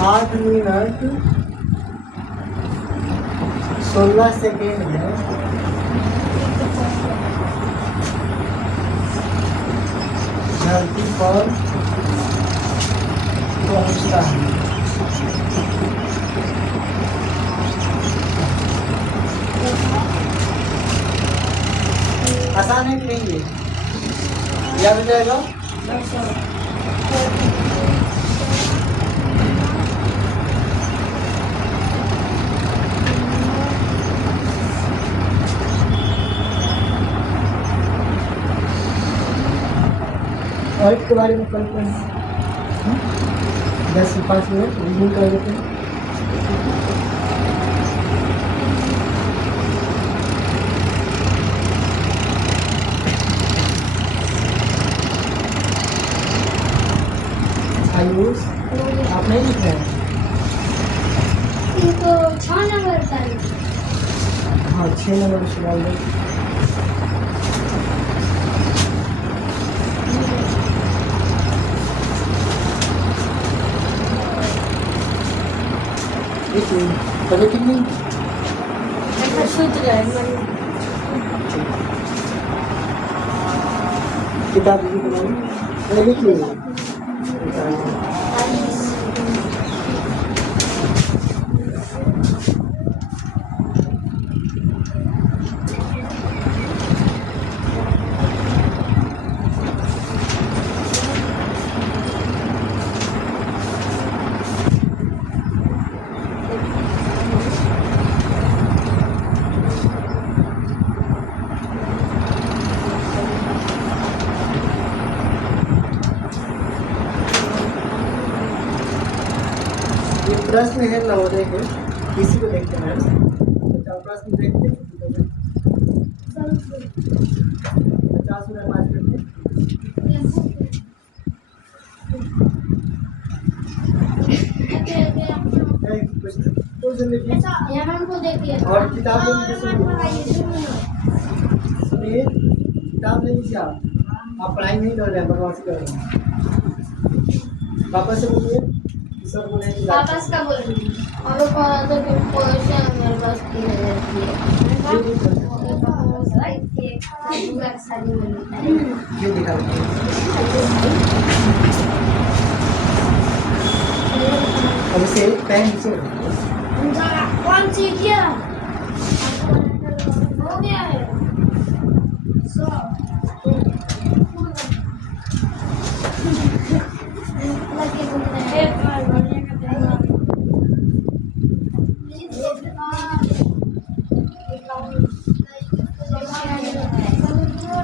8 मिनट 16 सेकेंड में धरती पर पहुंचता है। आसान है कि नहीं? ये याद हो जाएगा। और इसके बारे में कल 10 से 5 मिनट रिव्यू कर देते हैं। आयुष आप नहीं लिख रहे हैं? इनको 6 नंबर का हाँ 6 नंबर सवाल है। देखिए पहले कितनी सूत्र है किताब लिखिए। प्रश्न है नवोदय के, इसी को देखते हैं। तो प्रश्न देखते हैं 50 मिनट 5 मिनट को देखिए और किताब सुनिए। किताब नहीं लीजिए, आप पढ़ाई नहीं कर रहे हैं, बदमाशी कर रहे हैं। वापस से बोलिए। सर बोले वापस का बोल और कौन तो क्वेश्चन मेरे पास की रहती है। ये दिखा अब इसे पेन से कौन सी किया हो गया है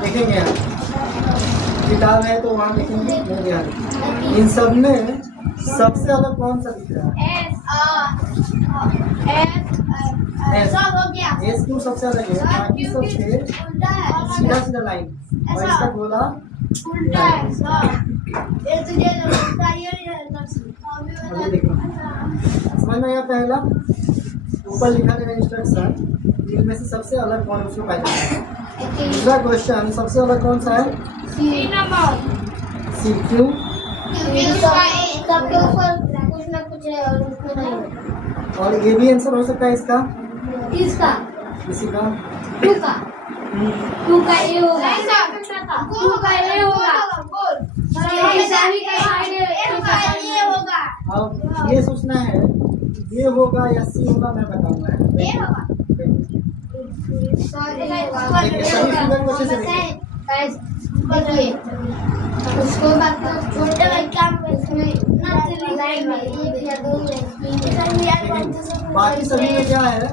देखेंगे आप किताब है तो वहाँ लिखेंगे हो गया। इन सब में सबसे अलग कौन सा दिख रहा है? सब हो गया। एस क्यों सबसे अलग है? बाकी सबसे सीधा सीधा लाइन और इसका गोला उल्टा है सब। ये तुझे उल्टा अभी देखो समझ में आया। पहला ऊपर लिखा गया इंस्ट्रक्शन, इनमें से सबसे अलग कौन उसको पहचानना। दूसरा क्वेश्चन सबसे अलग कौन सा है? सी नंबर। सी क्यों? सबके ऊपर कुछ ना कुछ है और उसमें नहीं है। और ये भी आंसर हो सकता है इसका, किसका? इसी का। टू का ए होगा। टू का ए होगा। अब ये सोचना है ये होगा या सी होगा, मैं बताऊंगा। देखिए सभी फिगर को अच्छे से देखिए। उसको बात छोटे काम लाइन में एक या दो बाकी सभी में क्या है?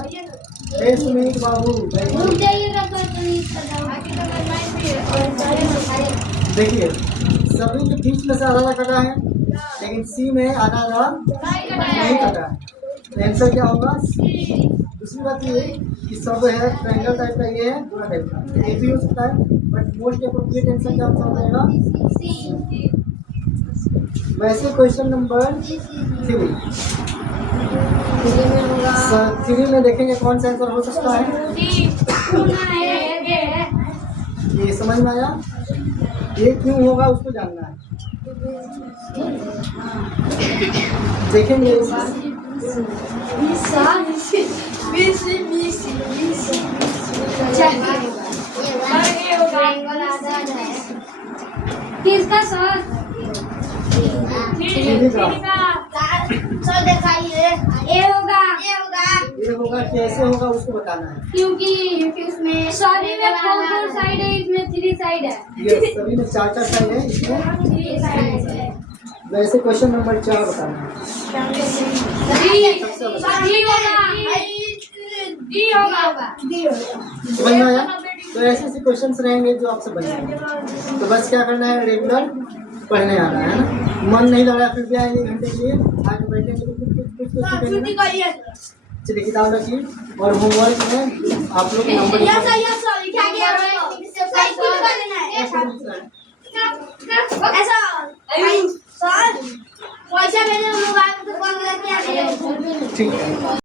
10 मिनट बाबू। रुक जाइएगा तो देखिए सभी के बीच में से आधा आधा कटा है, लेकिन सी में आधा आधा नहीं कटा है। तो आंसर क्या होगा? सी। दूसरी बात ये कि सब है ट्रायंगल टाइप का, ये है पूरा टाइप का, ये भी हो सकता है, बट मोस्ट अप्रोप्रिएट आंसर क्या हो जाएगा? वैसे क्वेश्चन नंबर 3 में देखेंगे कौन सा आंसर हो सकता है। ये समझ में आया? ये क्यों होगा उसको जानना है। देखेंगे किसका सर सर दिखाइए। ए होगा ये होगा, कैसे होगा उसको बताना है। क्योंकि उसमें सॉरी में 4 साइड है, इसमें 3 साइड है। ये सभी में 4 साइड है, इसमें 3 साइड है। वैसे क्वेश्चन नंबर 4 बताना है। डी होगा। समझ में आया। तो ऐसे ऐसे क्वेश्चंस रहेंगे जो आपसे बनेंगे। तो बस क्या करना है, रेगुलर पढ़ने आना है ना। मन नहीं लग रहा फिर भी आएंगे घंटे के लिए, आज बैठेंगे तो कुछ चलिए किताब रखिए। और होमवर्क में आप लोग नंबर पैसा भेजे मोबाइल से फोन करके आ ठीक है।